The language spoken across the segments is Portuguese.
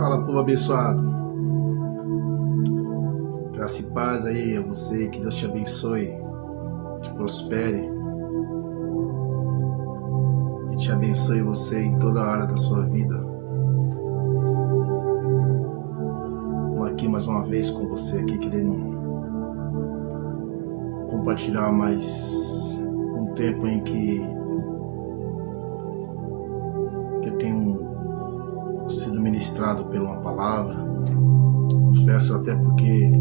Fala, povo abençoado. Graça e paz aí a você, que Deus te abençoe, te prospere e te abençoe você em toda a área da sua vida. Estou aqui mais uma vez com você aqui, querendo compartilhar mais um tempo em que eu tenho sido ministrado por uma palavra. Confesso até porque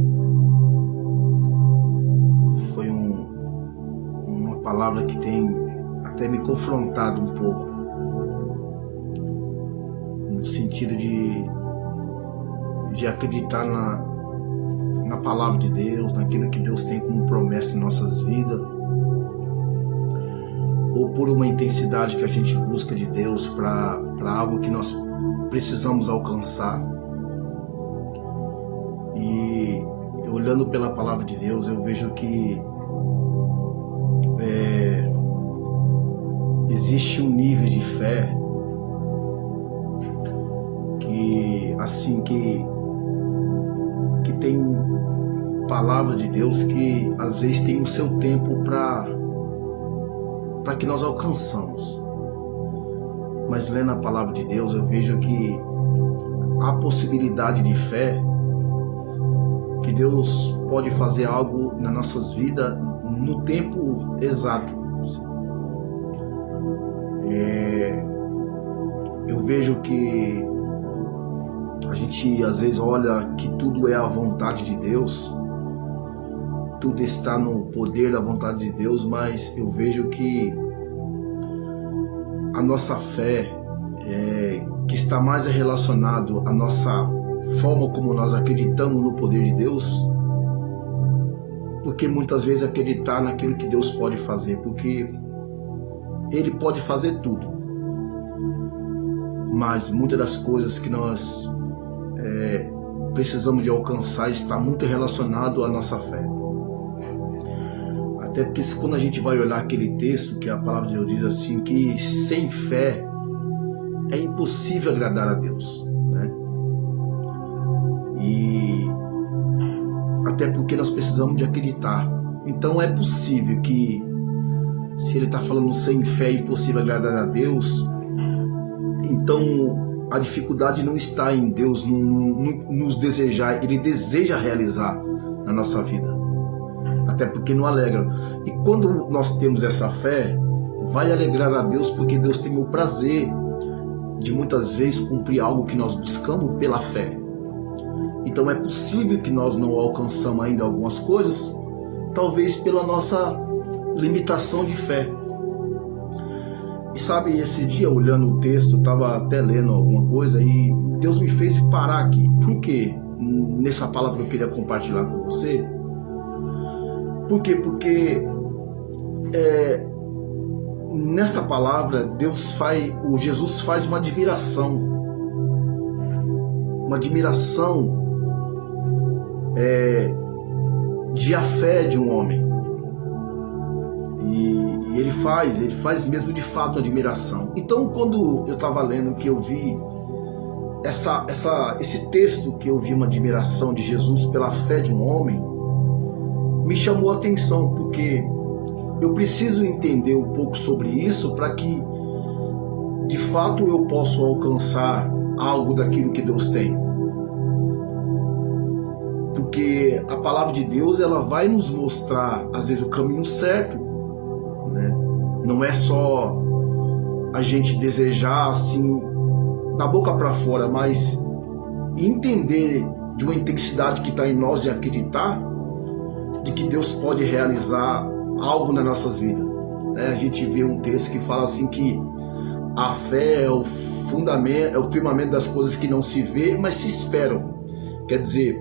foi uma palavra que tem até me confrontado um pouco, no sentido de acreditar na palavra de Deus, naquilo que Deus tem como promessa em nossas vidas, ou por uma intensidade que a gente busca de Deus para algo que nós precisamos alcançar. E olhando pela palavra de Deus, eu vejo que existe um nível de fé que, assim, que tem palavras de Deus que às vezes tem o seu tempo para que nós alcançamos. Mas lendo a palavra de Deus, eu vejo que há possibilidade de fé, que Deus pode fazer algo nas nossas vidas no tempo exato. Eu vejo que a gente às vezes olha que tudo é a vontade de Deus, tudo está no poder da vontade de Deus, mas eu vejo que a nossa fé, que está mais relacionado à nossa forma como nós acreditamos no poder de Deus, do que muitas vezes acreditar naquilo que Deus pode fazer, porque Ele pode fazer tudo, mas muitas das coisas que nós precisamos de alcançar está muito relacionado à nossa fé. Até porque quando a gente vai olhar aquele texto que a palavra de Deus diz assim, que sem fé é impossível agradar a Deus, né? E até porque nós precisamos de acreditar. Então é possível que, se ele está falando sem fé é impossível agradar a Deus, então a dificuldade não está em Deus nos desejar, Ele deseja realizar na nossa vida. Até porque não alegra. E quando nós temos essa fé, vai alegrar a Deus, porque Deus tem o prazer de muitas vezes cumprir algo que nós buscamos pela fé. Então é possível que nós não alcançamos ainda algumas coisas, talvez pela nossa limitação de fé. E sabe, esse dia olhando o texto, eu estava até lendo alguma coisa e Deus me fez parar aqui. Por quê? Nessa palavra que eu queria compartilhar com você. Por quê? Porque nesta palavra Jesus faz uma admiração de a fé de um homem, e ele faz mesmo de fato uma admiração. Então, quando eu estava lendo, que eu vi esse texto, que eu vi uma admiração de Jesus pela fé de um homem, me chamou a atenção, porque eu preciso entender um pouco sobre isso para que de fato eu possa alcançar algo daquilo que Deus tem. Porque a palavra de Deus, ela vai nos mostrar às vezes o caminho certo, né? Não é só a gente desejar assim da boca para fora, mas entender de uma intensidade que está em nós, de acreditar de que Deus pode realizar algo nas nossas vidas. A gente vê um texto que fala assim que a fé é o fundamento, é o firmamento das coisas que não se vê, mas se esperam. Quer dizer,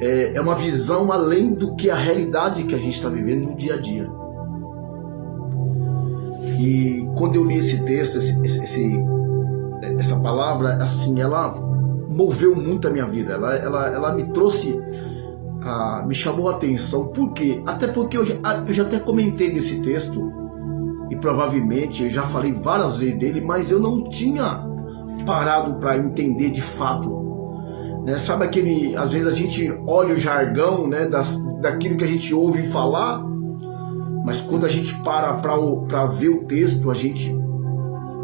é uma visão além do que a realidade que a gente está vivendo no dia a dia. E quando eu li esse texto, essa palavra, assim, ela moveu muito a minha vida. Ela me trouxe, me chamou a atenção. Por quê? Até porque eu já até comentei desse texto, e provavelmente eu já falei várias vezes dele, mas eu não tinha parado para entender de fato né? Sabe aquele, às vezes a gente olha o jargão, né, daquilo que a gente ouve falar, mas quando a gente para ver o texto, a gente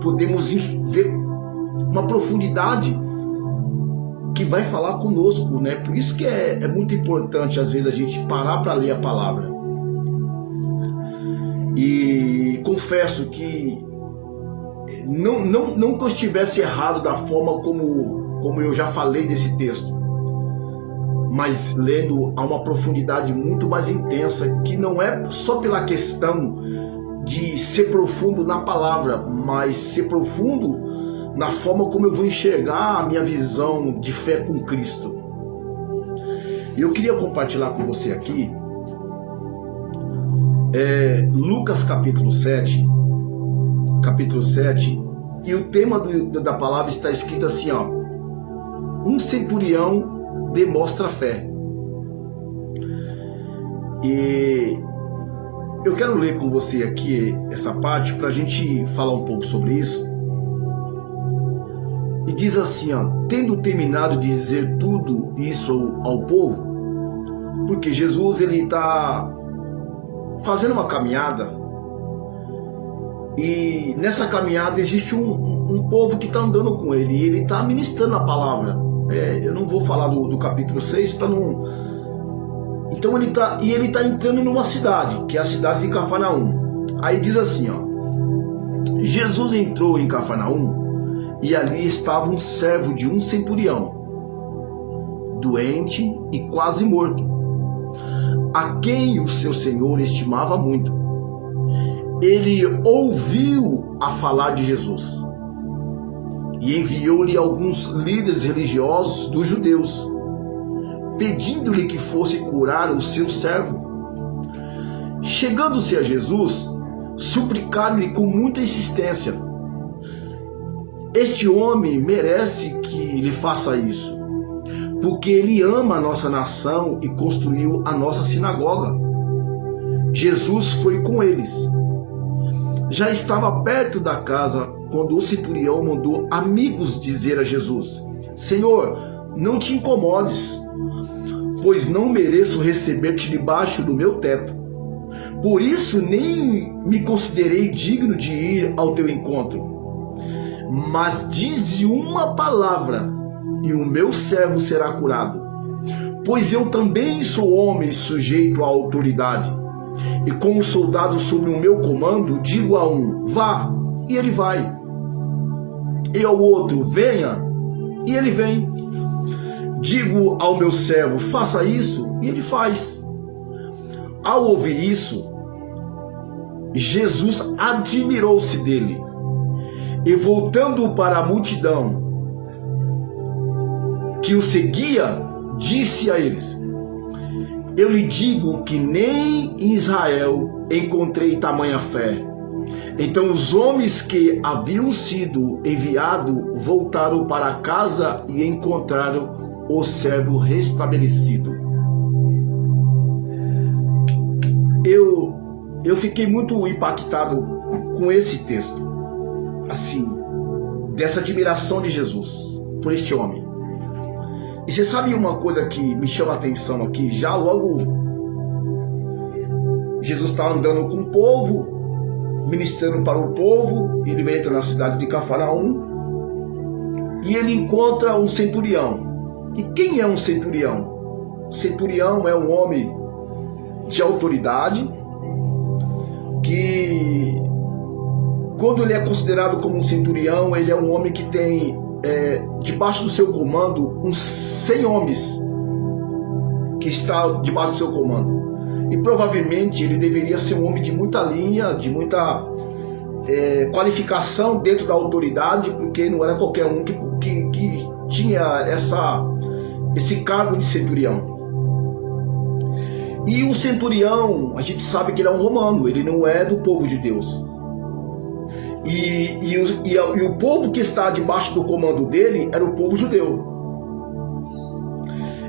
podemos ver uma profundidade que vai falar conosco, né? Por isso que é muito importante, às vezes, a gente parar para ler a palavra. E confesso que não que eu estivesse errado da forma como eu já falei desse texto, mas lendo a uma profundidade muito mais intensa, que não é só pela questão de ser profundo na palavra, mas ser profundo na forma como eu vou enxergar a minha visão de fé com Cristo. Eu queria compartilhar com você aqui Lucas capítulo 7, e o tema da palavra está escrito assim, ó: um centurião demonstra fé. E eu quero ler com você aqui essa parte para a gente falar um pouco sobre isso. E diz assim, ó: tendo terminado de dizer tudo isso ao povo, porque Jesus ele está fazendo uma caminhada, e nessa caminhada existe um povo que está andando com ele, e ele está ministrando a palavra. Eu não vou falar do capítulo 6 para não... Então ele está entrando numa cidade, que é a cidade de Cafarnaum. Aí diz assim, ó: Jesus entrou em Cafarnaum, e ali estava um servo de um centurião, doente e quase morto, a quem o seu senhor estimava muito. Ele ouviu a falar de Jesus e enviou-lhe alguns líderes religiosos dos judeus, pedindo-lhe que fosse curar o seu servo. Chegando-se a Jesus, suplicaram-lhe com muita insistência: este homem merece que lhe faça isso, porque ele ama a nossa nação e construiu a nossa sinagoga. Jesus foi com eles. Já estava perto da casa quando o centurião mandou amigos dizer a Jesus: Senhor, não te incomodes, pois não mereço receber-te debaixo do meu teto. Por isso nem me considerei digno de ir ao teu encontro. Mas dize uma palavra e o meu servo será curado. Pois eu também sou homem sujeito à autoridade. E como soldado sob o meu comando, digo a um: vá, e ele vai. E ao outro: venha, e ele vem. Digo ao meu servo: faça isso, e ele faz. Ao ouvir isso, Jesus admirou-se dele, e voltando para a multidão que o seguia, disse a eles: eu lhe digo que nem em Israel encontrei tamanha fé. Então os homens que haviam sido enviados voltaram para casa e encontraram o servo restabelecido. Eu fiquei muito impactado com esse texto, assim, dessa admiração de Jesus por este homem. E você sabe uma coisa que me chama a atenção aqui? Já logo Jesus está andando com o povo, ministrando para o povo, ele entra na cidade de Cafarnaum e ele encontra um centurião. E quem é um centurião? Centurião é um homem de autoridade que, quando ele é considerado como um centurião, ele é um homem que tem debaixo do seu comando uns 100 homens que está debaixo do seu comando. E provavelmente ele deveria ser um homem de muita linha, de muita qualificação dentro da autoridade, porque não era qualquer um que tinha esse cargo de centurião. E o centurião, a gente sabe que ele é um romano, ele não é do povo de Deus. E o povo que está debaixo do comando dele era o povo judeu.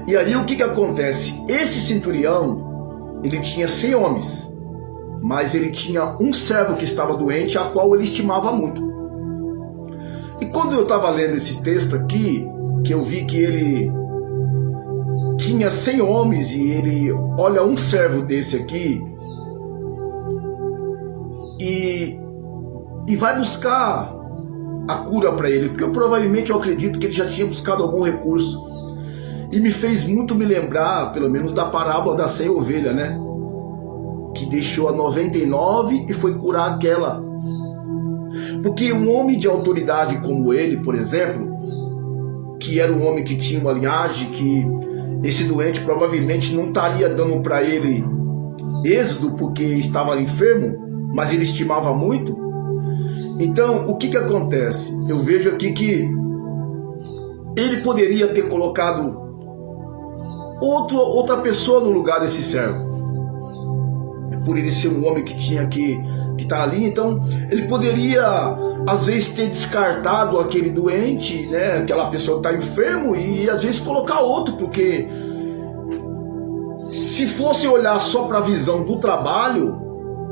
E aí o que acontece? Esse centurião, ele tinha 100 homens, mas ele tinha um servo que estava doente, a qual ele estimava muito. E quando eu estava lendo esse texto aqui, que eu vi que ele tinha 100 homens e ele olha um servo desse aqui e vai buscar a cura para ele, porque provavelmente eu acredito que ele já tinha buscado algum recurso. E me fez muito me lembrar, pelo menos, da parábola das 100 ovelhas, né? Que deixou a 99 e foi curar aquela. Porque um homem de autoridade como ele, por exemplo, que era um homem que tinha uma linhagem, que esse doente provavelmente não estaria dando para ele êxodo porque estava enfermo, mas ele estimava muito. Então, o que acontece? Eu vejo aqui que ele poderia ter colocado outra pessoa no lugar desse servo. Por ele ser um homem que tinha que estar ali, então ele poderia às vezes ter descartado aquele doente, né, aquela pessoa que está enfermo, e às vezes colocar outro, porque se fosse olhar só para a visão do trabalho,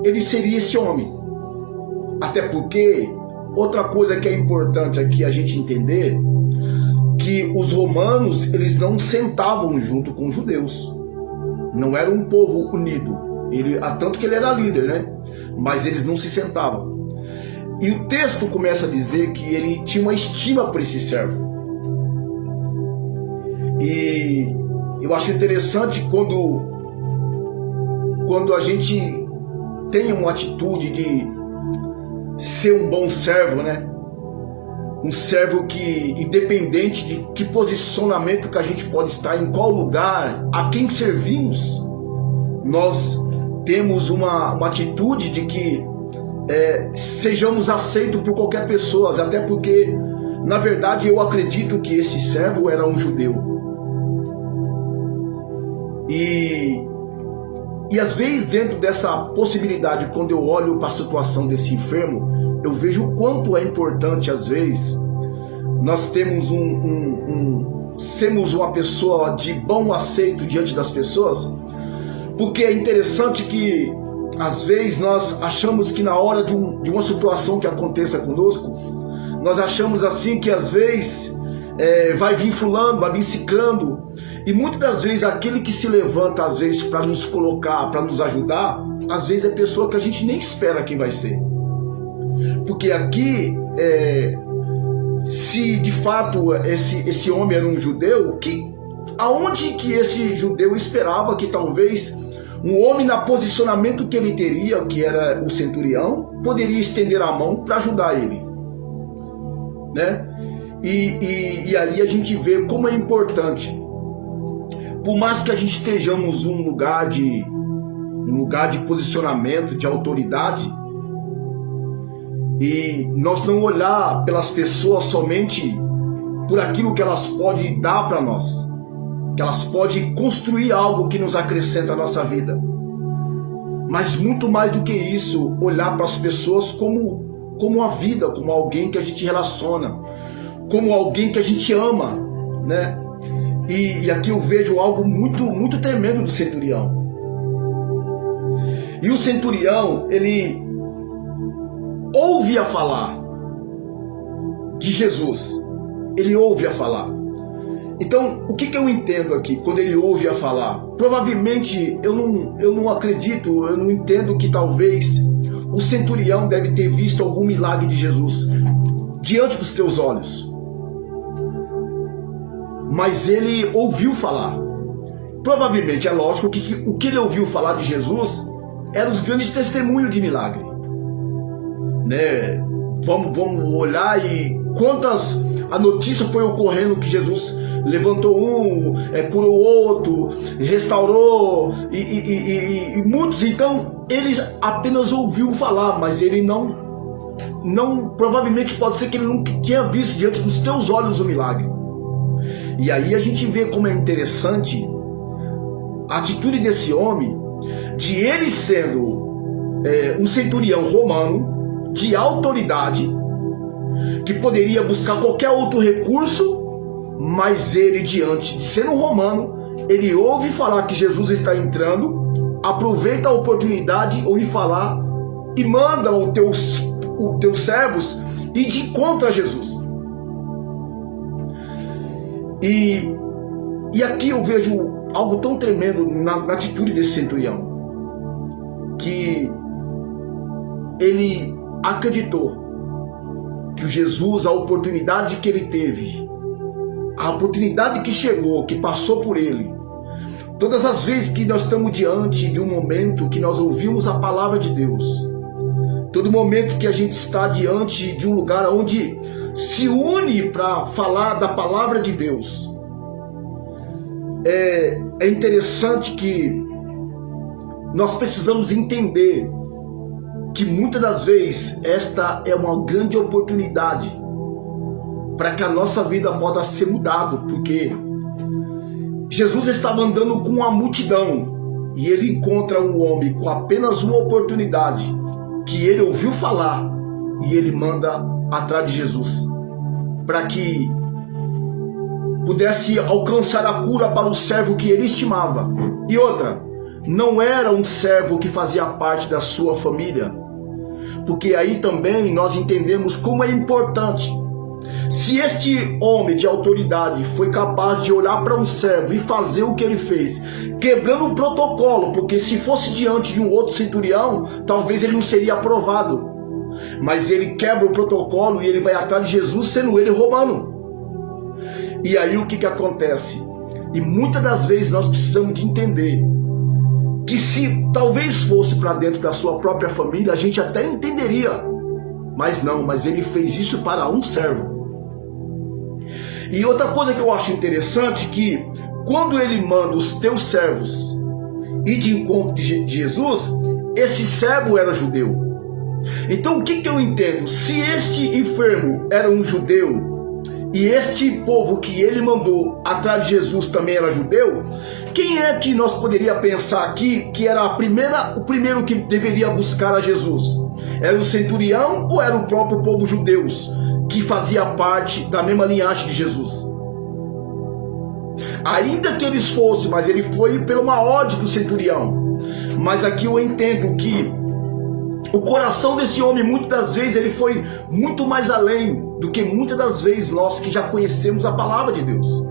ele seria esse homem. Até porque outra coisa que é importante aqui a gente entender, que os romanos, eles não sentavam junto com os judeus, não era um povo unido. Tanto que ele era líder, né? Mas eles não se sentavam. E o texto começa a dizer que ele tinha uma estima por esse servo. E eu acho interessante quando a gente tem uma atitude de ser um bom servo, né? Um servo que, independente de que posicionamento que a gente pode estar, em qual lugar, a quem servimos, nós temos uma atitude de que sejamos aceitos por qualquer pessoa, até porque, na verdade, eu acredito que esse servo era um judeu. E às vezes, dentro dessa possibilidade, quando eu olho para a situação desse enfermo, eu vejo o quanto é importante, às vezes, nós temos sermos uma pessoa de bom aceito diante das pessoas, porque é interessante que, às vezes, nós achamos que na hora de uma situação que aconteça conosco, nós achamos assim que, às vezes, vai vir fulano, vai vir ciclano, e muitas das vezes aquele que se levanta, às vezes, para nos colocar, para nos ajudar, às vezes é pessoa que a gente nem espera quem vai ser. Porque aqui, se de fato esse homem era um judeu, aonde que esse judeu esperava que talvez um homem na posicionamento que ele teria, que era o centurião, poderia estender a mão para ajudar ele, né? E aí a gente vê como é importante, por mais que a gente estejamos um lugar de posicionamento, de autoridade, e nós não olhar pelas pessoas somente por aquilo que elas podem dar para nós, que elas podem construir algo que nos acrescenta a nossa vida, mas muito mais do que isso, olhar para as pessoas como a vida, como alguém que a gente relaciona, como alguém que a gente ama, né? E aqui eu vejo algo muito, muito tremendo do centurião. E o centurião, ele ouve a falar de Jesus. Ele ouve a falar. Então, o que eu entendo aqui quando ele ouve a falar? Provavelmente, eu não acredito, eu não entendo que talvez o centurião deve ter visto algum milagre de Jesus diante dos teus olhos. Mas ele ouviu falar. Provavelmente, é lógico que o que ele ouviu falar de Jesus eram os grandes testemunhos de milagre, né? Vamos olhar e quantas a notícia foi ocorrendo que Jesus levantou um, curou outro, restaurou e muitos. Então ele apenas ouviu falar, mas ele não provavelmente pode ser que ele nunca tinha visto diante dos teus olhos o milagre. E aí a gente vê como é interessante a atitude desse homem, de ele sendo um centurião romano de autoridade, que poderia buscar qualquer outro recurso, mas ele, diante de ser um romano, ele ouve falar que Jesus está entrando, aproveita a oportunidade, ouve falar e manda os teus servos ir de encontro a Jesus. E aqui eu vejo algo tão tremendo na atitude desse centurião, que ele acreditou que Jesus, a oportunidade que ele teve, a oportunidade que chegou, que passou por ele, todas as vezes que nós estamos diante de um momento que nós ouvimos a palavra de Deus, todo momento que a gente está diante de um lugar onde se une para falar da palavra de Deus, é interessante que nós precisamos entender que muitas das vezes esta é uma grande oportunidade para que a nossa vida possa ser mudada, porque Jesus estava andando com uma multidão e ele encontra um homem com apenas uma oportunidade que ele ouviu falar e ele manda atrás de Jesus para que pudesse alcançar a cura para o servo que ele estimava. E outra, não era um servo que fazia parte da sua família, porque aí também nós entendemos como é importante. Se este homem de autoridade foi capaz de olhar para um servo e fazer o que ele fez, quebrando o protocolo, porque se fosse diante de um outro centurião, talvez ele não seria aprovado, mas ele quebra o protocolo e ele vai atrás de Jesus, sendo ele romano. E aí o que acontece? E muitas das vezes nós precisamos de entender que se talvez fosse para dentro da sua própria família, a gente até entenderia, mas não, mas ele fez isso para um servo. E outra coisa que eu acho interessante, que quando ele manda os teus servos ir de encontro de Jesus, esse servo era judeu. Então o que eu entendo? Se este enfermo era um judeu e este povo que ele mandou atrás de Jesus também era judeu, quem é que nós poderíamos pensar aqui que era o primeiro que deveria buscar a Jesus? Era o centurião ou era o próprio povo judeu que fazia parte da mesma linhagem de Jesus? Ainda que eles fossem, mas ele foi pela uma ordem do centurião. Mas aqui eu entendo que o coração desse homem, muitas das vezes, ele foi muito mais além do que muitas das vezes nós que já conhecemos a palavra de Deus.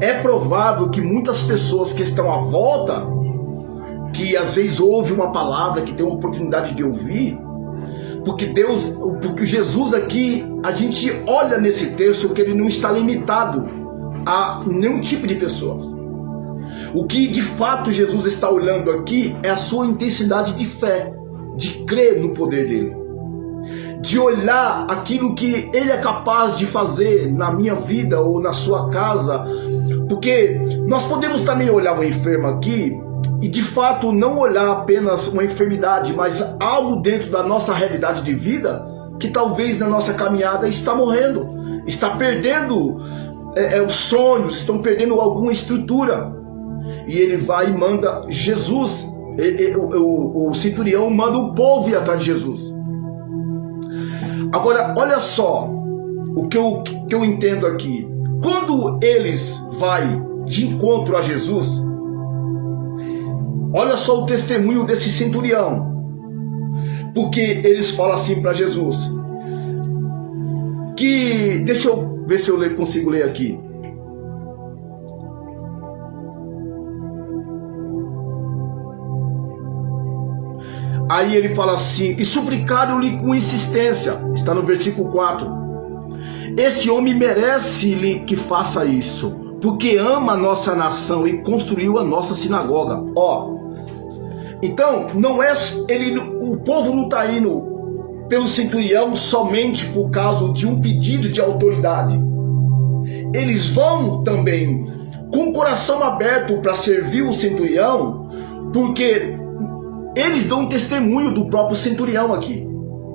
É provável que muitas pessoas que estão à volta, que às vezes ouvem uma palavra, que tem uma oportunidade de ouvir, porque Jesus aqui, a gente olha nesse texto que ele não está limitado a nenhum tipo de pessoas. O que de fato Jesus está olhando aqui é a sua intensidade de fé, de crer no poder dele, de olhar aquilo que ele é capaz de fazer na minha vida ou na sua casa, porque nós podemos também olhar um enfermo aqui e de fato não olhar apenas uma enfermidade, mas algo dentro da nossa realidade de vida que talvez na nossa caminhada está morrendo, está perdendo os sonhos, estão perdendo alguma estrutura. E ele vai e manda Jesus, o centurião manda o povo ir atrás de Jesus. Agora, olha só o que eu entendo aqui. Quando eles vão de encontro a Jesus, olha só o testemunho desse centurião. Porque eles falam assim para Jesus, que, deixa eu ver se eu consigo ler aqui. Aí ele fala assim, e suplicaram-lhe com insistência, está no versículo 4, este homem merece-lhe que faça isso, porque ama a nossa nação e construiu a nossa sinagoga. Então, não é o povo não está indo pelo centurião somente por causa de um pedido de autoridade. Eles vão também com o coração aberto para servir o centurião, porque eles dão um testemunho do próprio centurião aqui,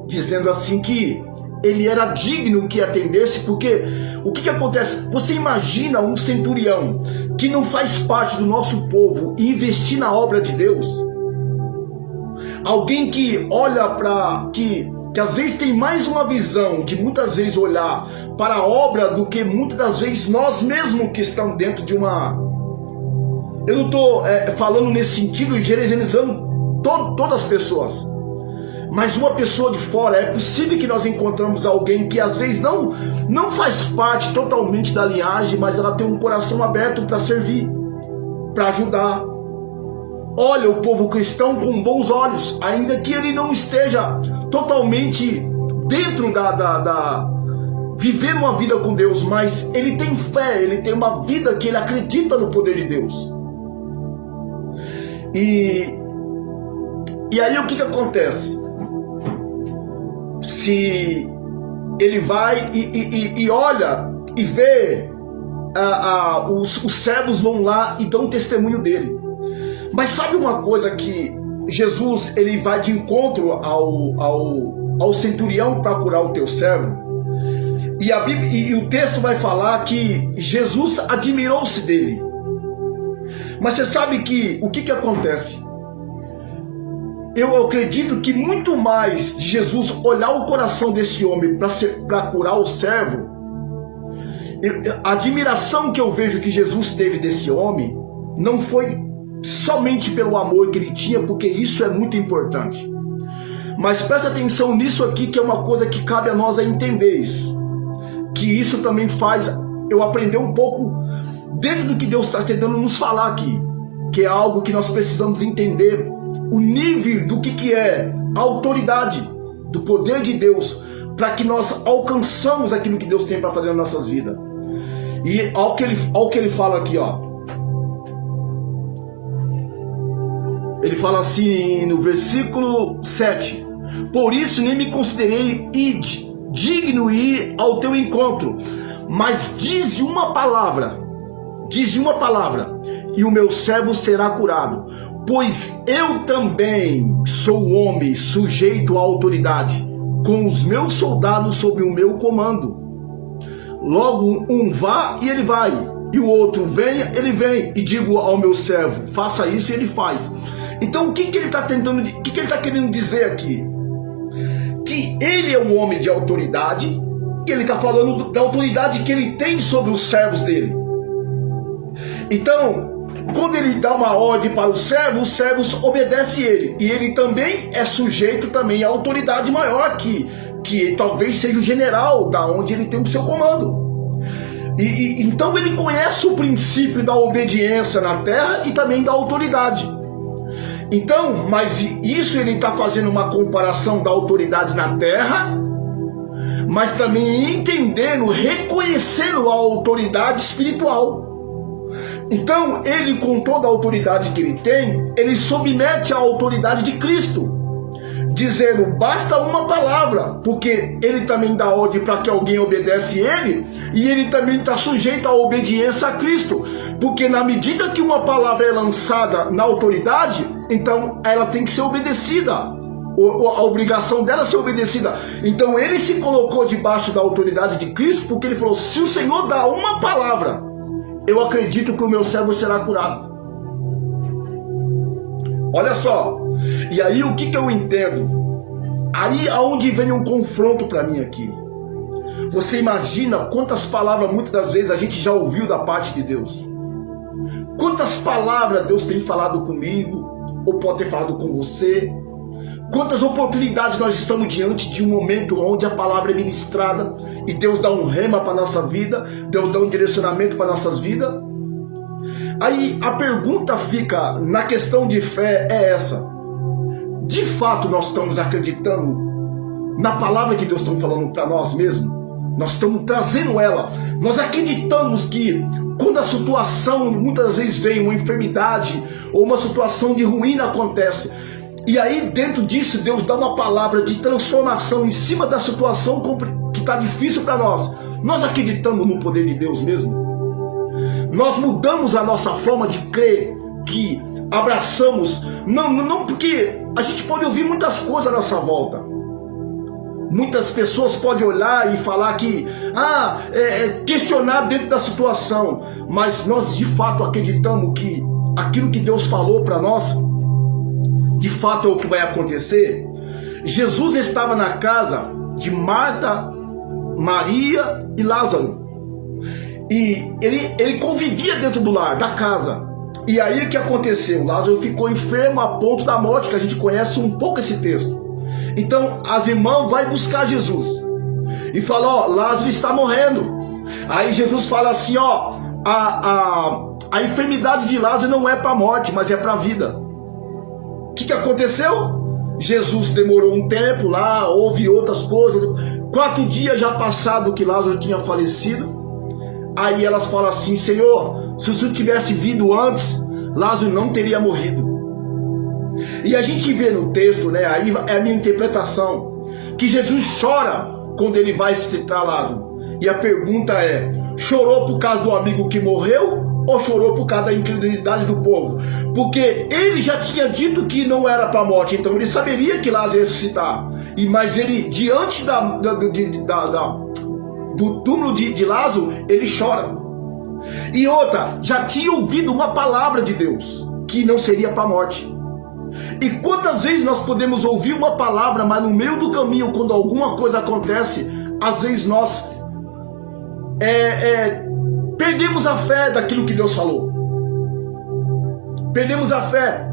dizendo assim que ele era digno que atendesse, porque o que acontece? Você imagina um centurião que não faz parte do nosso povo e investir na obra de Deus? Alguém que olha para... que às vezes tem mais uma visão de muitas vezes olhar para a obra do que muitas das vezes nós mesmos que estamos dentro de uma... Eu não estou falando nesse sentido, generalizando todas as pessoas, Mas uma pessoa de fora, é possível que nós encontramos alguém que às vezes não faz parte totalmente da linhagem, mas ela tem um coração aberto para servir, para ajudar. Olha o povo cristão com bons olhos, ainda que ele não esteja totalmente dentro viver uma vida com Deus, mas ele tem fé, ele tem uma vida que ele acredita no poder de Deus. E aí o que acontece? Se ele vai e olha e vê, os servos vão lá e dão testemunho dele. Mas sabe uma coisa que Jesus ele vai de encontro ao centurião para curar o teu servo? E a Bíblia, e o texto vai falar que Jesus admirou-se dele. Mas você sabe que o que acontece? Eu acredito que muito mais de Jesus olhar o coração desse homem para curar o servo, a admiração que eu vejo que Jesus teve desse homem não foi somente pelo amor que ele tinha, porque isso é muito importante. Mas presta atenção nisso aqui, que é uma coisa que cabe a nós a entender isso. Que isso também faz eu aprender um pouco dentro do que Deus está tentando nos falar aqui, que é algo que nós precisamos entender, o nível do que é a autoridade do poder de Deus, para que nós alcançamos aquilo que Deus tem para fazer nas nossas vidas. E ao que ele fala aqui, ó, ele fala assim no versículo 7: por isso nem me considerei digno ir ao teu encontro, mas dize uma palavra, e o meu servo será curado, pois eu também sou homem sujeito à autoridade, com os meus soldados sob o meu comando. Logo um vá e ele vai, e o outro venha, ele vem, e digo ao meu servo, faça isso, e ele faz. Então o que ele está tentando, o que ele está querendo dizer aqui? Que ele é um homem de autoridade, e ele está falando da autoridade que ele tem sobre os servos dele. Então, quando ele dá uma ordem para os servos obedecem ele, e ele também é sujeito também à autoridade maior que talvez seja o general, da onde ele tem o seu comando. Então ele conhece o princípio da obediência na terra e também da autoridade. Então, mas isso ele está fazendo uma comparação da autoridade na terra, mas também entendendo, reconhecendo a autoridade espiritual. Então, ele, com toda a autoridade que ele tem, ele submete à autoridade de Cristo, dizendo, basta uma palavra, porque ele também dá ordem para que alguém obedece ele, e ele também está sujeito à obediência a Cristo, porque na medida que uma palavra é lançada na autoridade, então ela tem que ser obedecida, a obrigação dela é ser obedecida. Então ele se colocou debaixo da autoridade de Cristo, porque ele falou, se o Senhor dá uma palavra, eu acredito que o meu servo será curado. Olha só, e aí o que eu entendo? Aí aonde vem um confronto para mim aqui. Você imagina quantas palavras muitas das vezes a gente já ouviu da parte de Deus? Quantas palavras Deus tem falado comigo, ou pode ter falado com você? Quantas oportunidades nós estamos diante de um momento onde a palavra é ministrada e Deus dá um rema para a nossa vida, Deus dá um direcionamento para nossas vidas? Aí a pergunta fica na questão de fé é essa: de fato nós estamos acreditando na palavra que Deus está falando para nós mesmos? Nós estamos trazendo ela, nós acreditamos que quando a situação muitas vezes vem uma enfermidade ou uma situação de ruína acontece, e aí dentro disso Deus dá uma palavra de transformação em cima da situação que está difícil para nós, nós acreditamos no poder de Deus mesmo? Nós mudamos a nossa forma de crer, que abraçamos, não porque a gente pode ouvir muitas coisas à nossa volta. Muitas pessoas podem olhar e falar que, questionar dentro da situação, mas nós de fato acreditamos que aquilo que Deus falou para nós, de fato é o que vai acontecer. Jesus estava na casa de Marta, Maria e Lázaro. E ele convivia dentro do lar, da casa. E aí o que aconteceu? Lázaro ficou enfermo a ponto da morte, que a gente conhece um pouco esse texto. Então as irmãs vão buscar Jesus e falam: ó, Lázaro está morrendo. Aí Jesus fala assim: ó, a enfermidade de Lázaro não é para a morte, mas é para a vida. O que aconteceu? Jesus demorou um tempo lá, houve outras coisas. 4 dias já passado que Lázaro tinha falecido. Aí elas falam assim: Senhor, se o Senhor tivesse vindo antes, Lázaro não teria morrido. E a gente vê no texto, né, aí é a minha interpretação, que Jesus chora quando ele vai citar Lázaro. E a pergunta é: chorou por causa do amigo que morreu ou chorou por causa da incredulidade do povo? Porque ele já tinha dito que não era para a morte, então ele saberia que Lázaro ia ressuscitar. Mas ele, diante do túmulo de Lázaro, ele chora. E outra, já tinha ouvido uma palavra de Deus, que não seria para a morte. E quantas vezes nós podemos ouvir uma palavra, mas no meio do caminho, quando alguma coisa acontece, às vezes nós perdemos a fé daquilo que Deus falou. Perdemos a fé.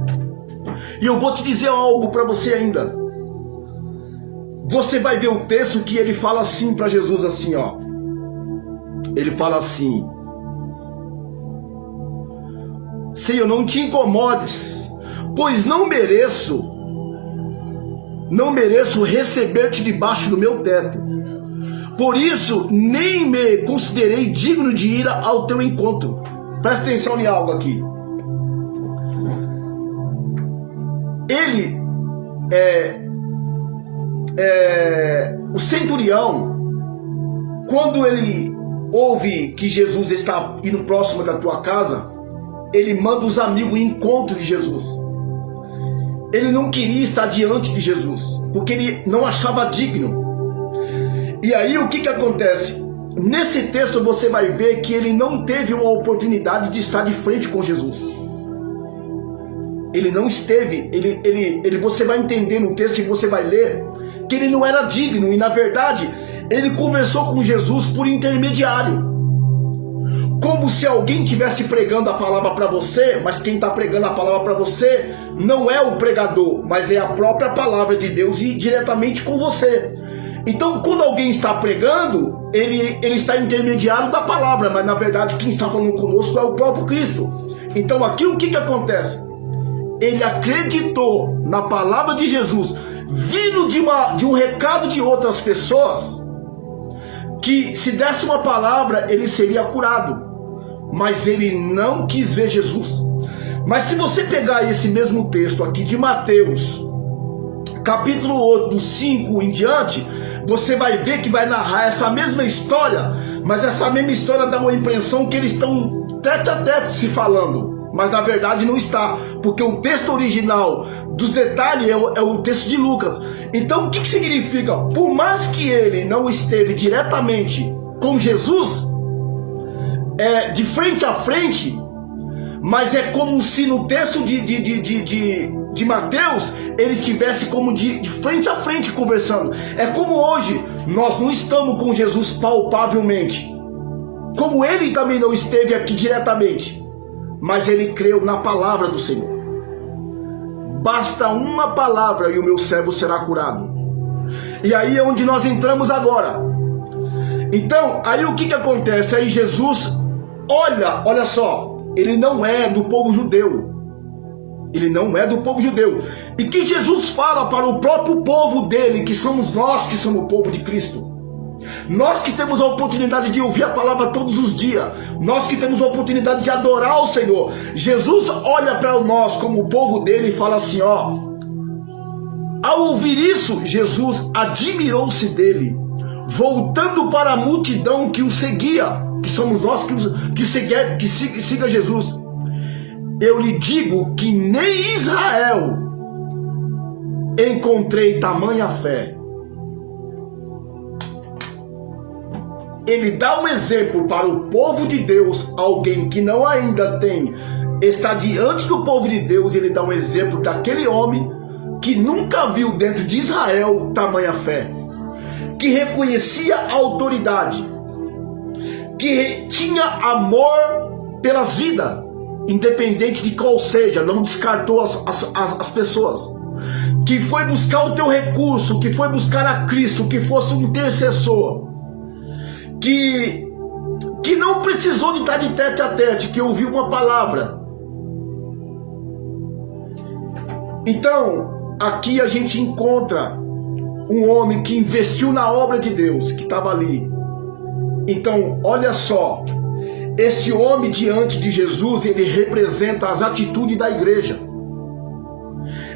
E eu vou te dizer algo para você ainda. Você vai ver o texto que ele fala assim para Jesus, assim, ó. Ele fala assim: Senhor, não te incomodes, pois não mereço receber-te debaixo do meu teto. Por isso, nem me considerei digno de ir ao teu encontro. Presta atenção em algo aqui. Ele, o centurião, quando ele ouve que Jesus está indo próximo da tua casa, ele manda os amigos em encontro de Jesus. Ele não queria estar diante de Jesus, porque ele não achava digno. E aí o que acontece? Nesse texto você vai ver que ele não teve uma oportunidade de estar de frente com Jesus. Ele não esteve, você vai entender no texto que você vai ler, que ele não era digno, e na verdade, ele conversou com Jesus por intermediário. Como se alguém estivesse pregando a palavra para você, mas quem está pregando a palavra para você não é o pregador, mas é a própria palavra de Deus e diretamente com você. Então, quando alguém está pregando, ele está intermediário da palavra, mas na verdade quem está falando conosco é o próprio Cristo. Então, aqui o que acontece? Ele acreditou na palavra de Jesus, vindo de um recado de outras pessoas, que se desse uma palavra ele seria curado, mas ele não quis ver Jesus. Mas se você pegar esse mesmo texto aqui de Mateus, capítulo 8, do 5 em diante, você vai ver que vai narrar essa mesma história, mas essa mesma história dá uma impressão que eles estão tete a tete se falando, mas na verdade não está, porque o texto original dos detalhes é o texto de Lucas. Então o que significa? Por mais que ele não esteve diretamente com Jesus, de frente a frente, mas é como se no texto de Mateus ele estivesse como de frente a frente conversando. É como hoje nós não estamos com Jesus palpavelmente, como ele também não esteve aqui diretamente, mas ele creu na palavra do Senhor. Basta uma palavra e o meu servo será curado. E aí é onde nós entramos agora. Então, aí o que acontece? Aí Jesus olha só, ele não é do povo judeu. Ele não é do povo judeu. E que Jesus fala para o próprio povo dele, que somos nós que somos o povo de Cristo. Nós que temos a oportunidade de ouvir a palavra todos os dias. Nós que temos a oportunidade de adorar o Senhor. Jesus olha para nós como o povo dele e fala assim, ó. Ao ouvir isso, Jesus admirou-se dele, voltando para a multidão que o seguia, que somos nós que siga Jesus. Eu lhe digo que nem em Israel encontrei tamanha fé. Ele dá um exemplo para o povo de Deus, alguém que não ainda está diante do povo de Deus. Ele dá um exemplo daquele homem que nunca viu dentro de Israel tamanha fé, que reconhecia a autoridade, que tinha amor pelas vidas, independente de qual seja, não descartou as pessoas, que foi buscar o teu recurso, que foi buscar a Cristo, que fosse um intercessor, que não precisou de estar de tete a tete, que ouviu uma palavra. Então, aqui a gente encontra um homem que investiu na obra de Deus, que estava ali. Então, olha só, esse homem diante de Jesus, ele representa as atitudes da igreja.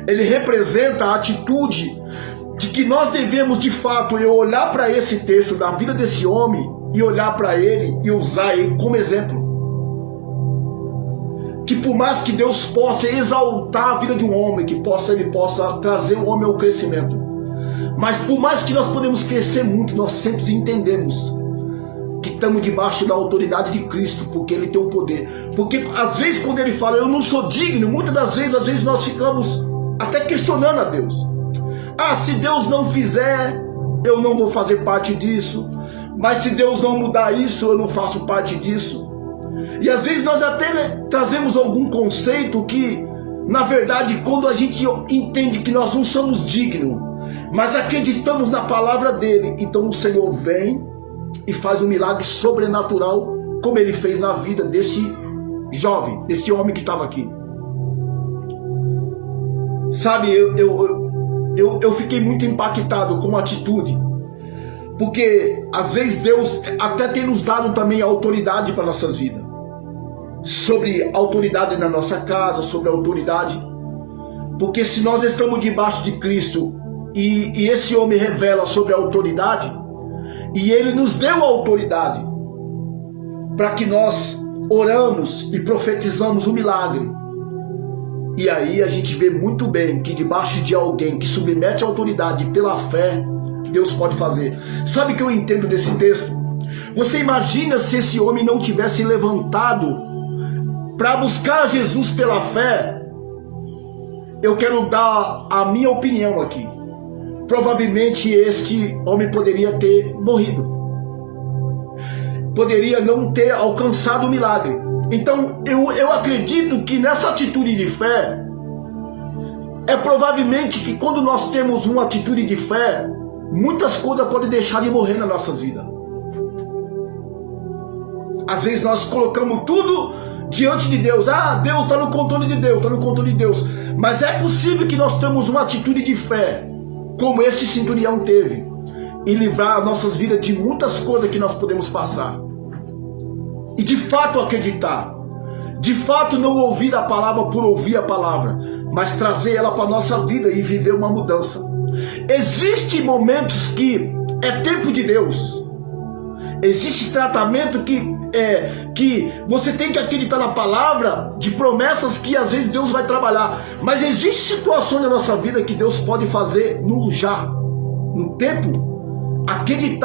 Ele representa a atitude de que nós devemos, de fato, olhar para esse texto da vida desse homem e olhar para ele e usar ele como exemplo. Que por mais que Deus possa exaltar a vida de um homem, que ele possa trazer o homem ao crescimento, mas por mais que nós podemos crescer muito, nós sempre entendemos que estamos debaixo da autoridade de Cristo, porque Ele tem o poder. Porque às vezes quando Ele fala, eu não sou digno, muitas das vezes, às vezes nós ficamos até questionando a Deus. Ah, se Deus não fizer, eu não vou fazer parte disso. Mas se Deus não mudar isso, eu não faço parte disso. E às vezes nós até trazemos algum conceito que, na verdade, quando a gente entende que nós não somos dignos, mas acreditamos na palavra dele, então o Senhor vem e faz um milagre sobrenatural, como ele fez na vida desse jovem, desse homem que estava aqui. Sabe, eu fiquei muito impactado com a atitude, porque às vezes Deus até tem nos dado também autoridade para nossas vidas, sobre autoridade na nossa casa, sobre autoridade, porque se nós estamos debaixo de Cristo e esse homem revela sobre a autoridade, e ele nos deu a autoridade para que nós oramos e profetizamos o milagre. E aí a gente vê muito bem que debaixo de alguém que submete a autoridade pela fé, Deus pode fazer. Sabe o que eu entendo desse texto? Você imagina se esse homem não tivesse levantado para buscar Jesus pela fé? Eu quero dar a minha opinião aqui. Provavelmente este homem poderia ter morrido. Poderia não ter alcançado o milagre. Então eu acredito que nessa atitude de fé, é provavelmente que quando nós temos uma atitude de fé, muitas coisas podem deixar de morrer nas nossas vidas. Às vezes nós colocamos tudo diante de Deus. Ah, Deus está no controle de Deus, está no controle de Deus. Mas é possível que nós tenhamos uma atitude de fé, como esse centurião teve, e livrar nossas vidas de muitas coisas que nós podemos passar. E de fato acreditar, de fato não ouvir a palavra por ouvir a palavra, mas trazer ela para a nossa vida e viver uma mudança. Existem momentos que é tempo de Deus. Existe tratamento que você tem que acreditar na palavra, de promessas que às vezes Deus vai trabalhar. Mas existe situações na nossa vida que Deus pode fazer no tempo. Acreditar